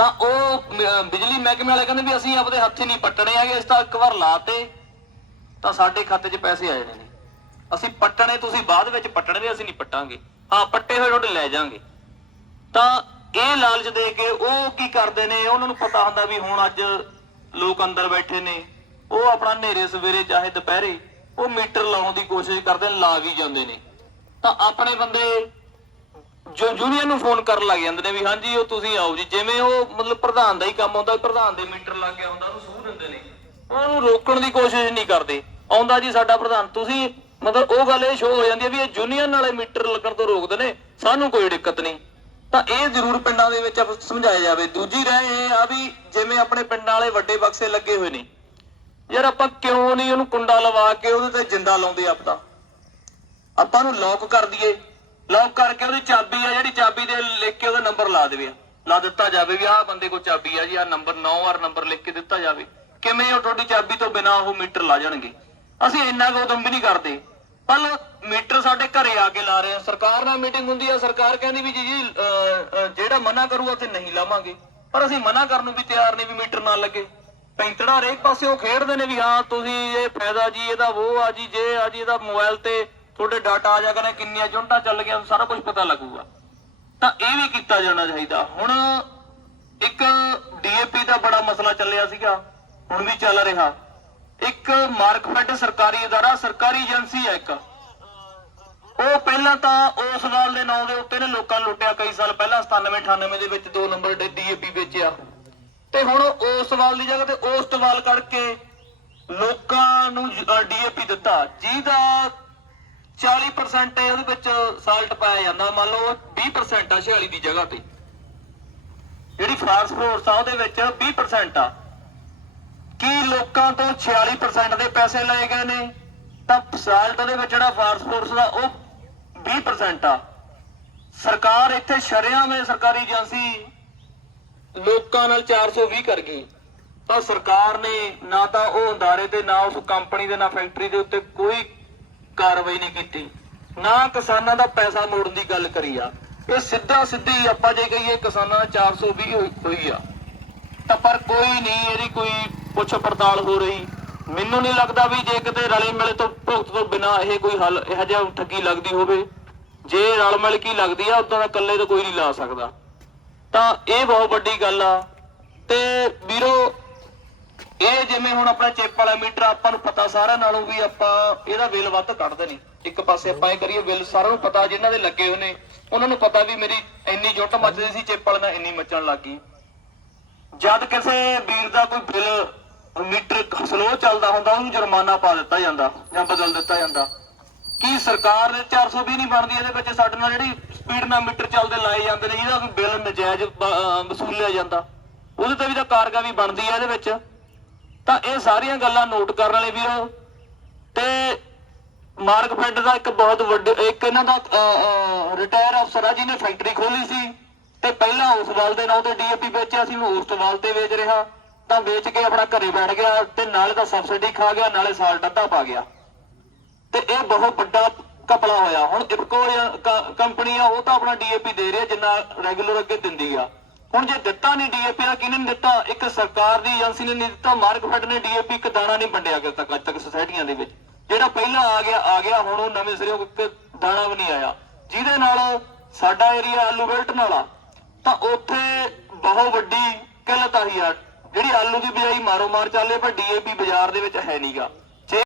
ਤਾਂ ਉਹ ਬਿਜਲੀ ਮਹਿਕਮੇ ਵਾਲੇ ਕਹਿੰਦੇ ਵੀ ਅਸੀਂ ਆਪਦੇ ਹੱਥੀ ਨਹੀਂ ਪੱਟਣੇ ਹੈਗੇ ਇਸ ਤਾਂ ਇੱਕ ਵਾਰ ਲਾਤੇ, ਤਾਂ ਸਾਡੇ ਖਾਤੇ 'ਚ ਪੈਸੇ ਆ ਜਾਣੇ ਨੇ। ਅਸੀਂ ਪੱਟਣੇ, ਤੁਸੀਂ ਬਾਅਦ ਵਿੱਚ ਪੱਟਣੇ ਅਸੀਂ ਨਹੀਂ ਪੱਟਾਂਗੇ। ਹਾਂ, ਪੱਟੇ ਹੋਏ ਤੁਹਾਡੇ ਲੈ ਜਾਾਂਗੇ। ਤਾਂ ਇਹ ਲਾਲਚ ਦੇ ਕੇ ਉਹ ਕੀ ਕਰਦੇ ਨੇ, ਉਹਨਾਂ ਨੂੰ ਪਤਾ ਹੁੰਦਾ ਵੀ ਹੁਣ ਅੱਜ ਲੋਕ ਅੰਦਰ ਬੈਠੇ ਨੇ। ਉਹ ਆਪਣਾ ਹਨੇਰੇ ਸਵੇਰੇ ਚਾਹੇ ਦੁਪਹਿਰੇ ਉਹ ਮੀਟਰ ਲਾਉਣ ਦੀ ਕੋਸ਼ਿਸ਼ ਕਰਦੇ ਨੇ ਲਾ ਵੀ ਜਾਂਦੇ ਨੇ। ਤਾਂ ਆਪਣੇ ਬੰਦੇ ਜੋ ਯੂਨੀਅਨ ਨੂੰ ਫੋਨ ਕਰਨ ਲੱਗ ਜਾਂਦੇ ਨੇ ਵੀ ਹਾਂਜੀ, ਉਹ ਤੁਸੀਂ ਆਓ ਜੀ। ਜਿਵੇਂ ਉਹ ਮਤਲਬ ਪ੍ਰਧਾਨ ਦਾ ਹੀ ਕੰਮ ਹੁੰਦਾ ਪ੍ਰਧਾਨ ਦੇ ਮੀਟਰ ਲੱਗ ਗਿਆ ਹੁੰਦਾ, ਉਹਨੂੰ ਸੂਹ ਦਿੰਦੇ ਨੇ। ਉਹਨੂੰ ਰੋਕਣ ਦੀ ਕੋਸ਼ਿਸ਼ ਨਹੀਂ ਕਰਦੇ। ਆਉਂਦਾ ਜੀ ਸਾਡਾ ਪ੍ਰਧਾਨ, ਤੁਸੀਂ ਮਤਲਬ ਉਹ ਗੱਲ ਇਹ ਸ਼ੋਅ ਹੋ ਜਾਂਦੀ ਹੈ ਵੀ ਇਹ ਯੂਨੀਅਨ ਵਾਲੇ ਮੀਟਰ ਲੱਗਣ ਤੋਂ ਰੋਕਦੇ ਨੇ, ਸਾਨੂੰ ਕੋਈ ਦਿੱਕਤ ਨਹੀਂ। ਤਾਂ ਇਹ ਜ਼ਰੂਰ ਪਿੰਡਾਂ ਦੇ ਵਿੱਚ ਸਮਝਾਇਆ ਜਾਵੇ। ਦੂਜੀ ਰਹਿ ਇਹ ਆ ਵੀ ਜਿਵੇਂ ਆਪਣੇ ਪਿੰਡਾਂ ਵਾਲੇ ਵੱਡੇ ਬਕਸੇ ਲੱਗੇ ਹੋਏ ਨੇ। ਯਾਰ ਆਪਾਂ ਕਿਉਂ ਨਹੀਂ ਉਹਨੂੰ ਕੁੰਡਾ ਲਵਾ ਕੇ ਉਹਦੇ ਤੇ ਜਿੰਦਾ ਲਾਉਂਦੇ ਆਪਦਾ ਆਪਾਂ ਨੂੰ ਲੌਕ ਕਰ ਦਈਏ। ਲੌਕ ਕਰਕੇ ਉਹਦੀ ਚਾਬੀ ਆ, ਜਿਹੜੀ ਚਾਬੀ ਦੇ ਲਿਖ ਕੇ ਉਹਦਾ ਨੰਬਰ ਲਾ ਦੇਵੇ ਲਾ ਦਿੱਤਾ ਜਾਵੇ ਵੀ ਆਹ ਬੰਦੇ ਕੋਲ ਚਾਬੀ ਆ ਜੀ, ਆਹ ਨੰਬਰ 9 ਵਾਰ ਨੰਬਰ ਲਿਖ ਕੇ ਦਿੱਤਾ ਜਾਵੇ। ਕਿਵੇਂ ਉਹ ਤੁਹਾਡੀ ਚਾਬੀ ਤੋਂ ਬਿਨਾ ਉਹ ਮੀਟਰ ਲਾ ਜਾਣਗੇ? ਅਸੀਂ ਇੰਨਾ ਕੁ ਉਦਮ ਵੀ ਨਹੀਂ ਕਰਦੇ। ਪਰ ਮੀਟਰ ਸਾਡੇ ਘਰੇ ਆ ਕੇ ਲਾ ਰਹੇ ਆ। ਸਰਕਾਰ ਨਾਲ ਮੀਟਿੰਗ ਹੁੰਦੀ ਆ, ਸਰਕਾਰ ਕਹਿੰਦੀ ਵੀ ਜੀ ਜੀ ਜਿਹੜਾ ਮਨਾ ਕਰੂਗਾ ਤੇ ਨਹੀਂ ਲਾਵਾਂਗੇ। ਪਰ ਅਸੀਂ ਮਨਾ ਕਰਨ ਨੂੰ ਵੀ ਤਿਆਰ ਨਹੀਂ ਵੀ ਮੀਟਰ ਨਾ ਲੱਗੇ। ਪੈਂਤੜਾ ਹਰੇਕ ਪਾਸੇ ਉਹ ਖੇਡਦੇ ਨੇ ਵੀ ਹਾਂ, ਤੁਸੀਂ ਇਹ ਫਾਇਦਾ ਜੀ, ਇਹਦਾ ਉਹ ਆ ਜੀ, ਜੇ ਆ ਜੀ, ਇਹਦਾ ਮੋਬਾਈਲ ਤੇ ਤੁਹਾਡੇ ਡਾਟਾ ਆ ਜਾਗਾ ਨਾ ਕਿੰਨੀਆਂ ਯੂਨਿਟਾਂ ਚੱਲ ਗਈਆਂ ਸਾਰਾ ਕੁਝ ਪਤਾ ਲੱਗੂਗਾ। ਤਾਂ ਇਹ ਵੀ ਕੀਤਾ ਜਾਣਾ ਚਾਹੀਦਾ। ਹੁਣ ਇੱਕ ਡੀਏਪੀ ਦਾ ਬੜਾ ਮਸਲਾ ਚੱਲਿਆ ਸੀਗਾ, ਹੁਣ ਵੀ ਚੱਲ ਰਿਹਾ। ਇੱਕ ਮਾਰਕਫੈਡ ਸਰਕਾਰੀ ਅਦਾਰਾ, ਸਰਕਾਰੀ ਏਜੰਸੀ ਹੈ ਇੱਕ। ਉਹ ਪਹਿਲਾਂ ਤਾਂ ਉਸ ਗੱਲ ਦੇ ਨਾਂ ਦੇ ਉੱਤੇ ਨੇ ਲੋਕਾਂ ਨੂੰ ਲੁੱਟਿਆ, ਕਈ ਸਾਲ ਪਹਿਲਾਂ 97 98 ਦੇ ਵਿੱਚ ਦੋ ਨੰਬਰ ਡੀਏਪੀ ਵੇਚਿਆ। ਤੇ ਹੁਣ ਉਸ ਸਵਾਲ ਦੀ ਜਗ੍ਹਾ ਤੇ ਉਸ ਸਵਾਲ ਕਰਕੇ ਲੋਕਾਂ ਨੂੰ ਡੀਏਪੀ ਦਿੱਤਾ। ਜਿਹਦਾ 40% ਹੈ, ਉਹਦੇ ਵਿੱਚ ਸਾਲਟ ਪਾਇਆ ਜਾਂਦਾ। ਮੰਨ ਲਓ 20% ਆ 46 ਦੀ ਜਗ੍ਹਾ ਤੇ। ਜਿਹੜੀ ਫਾਸਫੋਰਸ ਆ, ਉਹਦੇ ਵਿੱਚ 20% ਆ। ਕੀ ਲੋਕਾਂ ਤੋਂ 46% ਦੇ ਪੈਸੇ ਲਏ ਗਏ ਨੇ? ਤਾਂ ਸਾਲਟ ਦੇ ਵਿੱਚ ਜਿਹੜਾ ਫਾਸਫੋਰਸ ਦਾ, ਉਹ 20% ਆ। ਸਰਕਾਰ ਇੱਥੇ ਸ਼ਰਿਆਂ ਹੈ ਸਰਕਾਰੀ ਏਜੰਸੀ ਲੋਕਾਂ ਨਾਲ 420 ਕਰ ਗਈ। ਤਾਂ ਸਰਕਾਰ ਨੇ ਨਾ ਤਾਂ ਉਹ ਅੰਦਾਰੇ ਤੇ, ਨਾ ਉਸ ਕੰਪਨੀ ਦੇ, ਨਾ ਫੈਕਟਰੀ ਦੇ ਉੱਤੇ ਕੋਈ ਕਾਰਵਾਈ ਨਹੀਂ ਕੀਤੀ। ਨਾ ਕਿਸਾਨਾਂ ਦਾ ਪੈਸਾ ਮੋੜਨ ਦੀ ਗੱਲ ਕਰੀ ਆ। ਇਹ ਸਿੱਧਾ ਸਿੱਧੀ ਆਪਾਂ ਜੇ ਕਹੀਏ ਕਿਸਾਨਾਂ ਦਾ 420 ਹੋਈ- ਆ। ਤਾਂ ਪਰ ਕੋਈ ਨਹੀਂ, ਇਹਦੀ ਕੋਈ ਪੁੱਛ ਪੜਤਾਲ ਹੋ ਰਹੀ। ਮੈਨੂੰ ਨਹੀਂ ਲੱਗਦਾ ਵੀ ਜੇ ਕਿਤੇ ਰਲੇ ਮਿਲੇ ਤੋਂ ਭੁਗਤ ਤੋਂ ਬਿਨਾ ਇਹ ਕੋਈ ਹੱਲ, ਇਹੋ ਜਿਹਾ ਠੱਗੀ ਲੱਗਦੀ ਹੋਵੇ। ਜੇ ਰਲ ਮਿਲ ਕੀ ਲੱਗਦੀ ਆ, ਉਦਾਂ ਦਾ ਇਕੱਲੇ ਤਾਂ ਕੋਈ ਨਹੀਂ ਲਾ ਸਕਦਾ। ਤਾਂ ਇਹ ਬਹੁਤ ਵੱਡੀ ਗੱਲ ਆ। ਤੇ ਵੀਰੋ ਇਹ ਜਿਵੇਂ ਹੁਣ ਆਪਣਾ ਚਿੱਪ ਵਾਲਾ ਮੀਟਰ, ਆਪਾਂ ਨੂੰ ਪਤਾ ਸਾਰਿਆਂ ਨਾਲੋਂ ਵੀ ਆਪਾਂ ਇਹਦਾ ਬਿੱਲ ਵੱਧ ਕੱਢਦੇ ਨਹੀਂ ਇੱਕ ਪਾਸੇ ਆਪਾਂ ਇਹ ਕਰੀਏ, ਬਿੱਲ ਸਾਰਿਆਂ ਨੂੰ ਪਤਾ, ਜਿਨ੍ਹਾਂ ਦੇ ਲੱਗੇ ਹੋਏ ਨੇ, ਉਹਨਾਂ ਨੂੰ ਪਤਾ ਵੀ ਮੇਰੀ ਇੰਨੀ ਯੂਨਿਟ ਮੱਚਦੀ ਸੀ, ਚਿੱਪ ਵਾਲੇ ਨਾਲ ਇੰਨੀ ਮੱਚਣ ਲੱਗ ਗਈ। ਜਦ ਕਿਸੇ ਵੀਰ ਦਾ ਕੋਈ ਬਿੱਲ ਮੀਟਰ ਸਲੋ ਚੱਲਦਾ ਹੁੰਦਾ, ਉਹਨੂੰ ਜੁਰਮਾਨਾ ਪਾ ਦਿੱਤਾ ਜਾਂਦਾ ਜਾਂ ਬਦਲ ਦਿੱਤਾ ਜਾਂਦਾ। ਕੀ ਸਰਕਾਰ ਦੇ 420 ਨਹੀਂ ਬਣਦੀ, ਇਹਦੇ ਵਿੱਚ ਸਾਡੇ ਨਾਲ ਜਿਹੜੀ ਸਪੀਡ ਨਾਲ ਮੀਟਰ ਚੱਲਦੇ ਲਾਏ ਜਾਂਦੇ ਨੇ, ਇਹਦਾ ਵੀ ਬਿੱਲ ਨਜਾਇਜ਼ ਵਸੂਲਿਆ ਜਾਂਦਾ। ਉਹਦੇ ਤੇ ਵੀ ਤਾਂ ਕਾਰਗਾ ਵੀ ਬਣਦੀ ਹੈ ਇਹਦੇ ਵਿੱਚ। ਤਾਂ ਇਹ ਸਾਰੀਆਂ ਗੱਲਾਂ ਨੋਟ ਕਰਨ ਵਾਲੇ ਵੀਰੋ, ਤੇ ਮਾਰਕ ਫੈਡ ਦਾ ਇੱਕ ਬਹੁਤ ਵੱਡੇ, ਇੱਕ ਇਹਨਾਂ ਦਾ ਰਿਟਾਇਰ ਅਫਸਰ ਆ ਜਿਹਨੇ ਫੈਕਟਰੀ ਖੋਲੀ ਸੀ, ਤੇ ਪਹਿਲਾਂ ਉਸ ਵਾਲ ਦੇ ਨਾਂ ਤੇ ਡੀਏਪੀ ਵੇਚਿਆ ਸੀ, ਹੁਣ ਉਸ ਵਾਲ ਤੇ ਵੇਚ ਰਿਹਾ, ਤਾਂ ਵੇਚ ਕੇ ਆਪਣਾ ਘਰੇ ਬੈਠ ਗਿਆ, ਤੇ ਨਾਲੇ ਤਾਂ ਸਬਸਿਡੀ ਖਾ ਗਿਆ, ਨਾਲੇ ਸਾਲ ਡੱਟਾ ਪਾ ਗਿਆ। ਤੇ ਇਹ ਬਹੁਤ ਵੱਡਾ ਕਪੜਾ ਹੋਇਆ। ਹੁਣ ਇਫਕੋ ਕੰਪਨੀ ਆ, ਉਹ ਤਾਂ ਆਪਣਾ ਡੀਏਪੀ ਦੇ ਰਹੀ ਹੈ ਜਿੰਨਾ ਰੈਗੂਲਰ ਅੱਗੇ ਦਿੰਦੀ ਆ। ਹੁਣ ਜੇ ਦਿੱਤਾ ਨਹੀਂ ਡੀਏਪੀ ਦਾ ਕਿਹਨੇ ਨੀ ਦਿੱਤਾ? ਇੱਕ ਸਰਕਾਰ ਦੀ ਏਜੰਸੀ ਨੇ ਨਹੀਂ ਦਿੱਤਾ ਮਾਰਕਫੈਡ ਨੇ ਡੀਏਪੀ ਇੱਕ ਦਾਣਾ ਨਹੀਂ ਵੰਡਿਆ ਅੱਜ ਤੱਕ ਅੱਜ ਤੱਕ ਸੁਸਾਇਟੀਆਂ ਦੇ ਵਿੱਚ। ਜਿਹੜਾ ਪਹਿਲਾਂ ਆ ਗਿਆ ਆ ਗਿਆ, ਹੁਣ ਉਹ ਨਵੇਂ ਸਿਰੇ ਇੱਕ ਦਾਣਾ ਵੀ ਨਹੀਂ ਆਇਆ। ਜਿਹਦੇ ਨਾਲ ਸਾਡਾ ਏਰੀਆ ਆਲੂ ਬੈਲਟ ਨਾਲਾ ਤਾਂ ਉੱਥੇ ਬਹੁਤ ਵੱਡੀ ਕਿੱਲਤ ਆਹੀ ਆ। ਜਿਹੜੀ ਆਲੂ ਦੀ ਬਿਜਾਈ ਮਾਰੋ ਮਾਰ ਚੱਲੇ ਪਰ ਡੀਏਪੀ ਬਾਜ਼ਾਰ ਦੇ ਵਿੱਚ ਹੈ ਨਹੀਂਗਾ